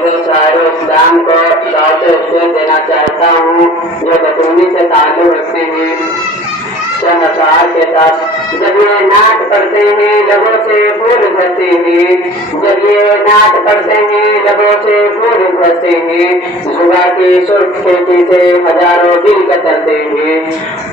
जैसे शायर इस्लाम को लौटे उत्तर देना चाहता हूँ जो बतूनी से ताल्लुक रखते हैं चंद अशार के साथ। जब ये नाट पढ़ते हैं लोगों से फूल भरते हैं, जब ये नाट पढ़ते हैं लोगों से फूल भरते हैं, जुबा की सुर्ख खेती से हजारों दिल कतरते हैं।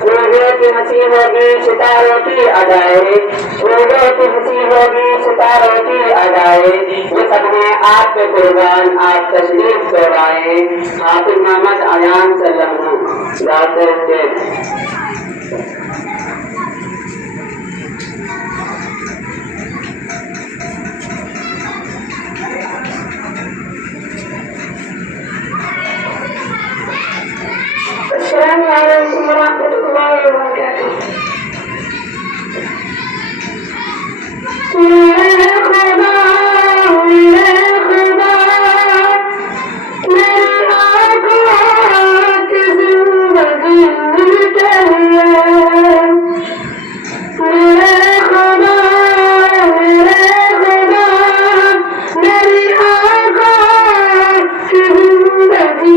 फूलों की हंसी होगी सितारों की अदाए, फूलों की हंसी होगी सितारों की अदाए, ये सब है आप पे कुर्बान आप तशरीफ तो आए। हाफिज मोहम्मद अयान सल्लल्लाहु। अस्सलामु अलैकुम वरहमतुल्लाहि वबरकातुहू। मेरे खुदा मेरी आँखों की जिंदगी चाहिए। मेरे खुदा मेरी आँखों की जिंदगी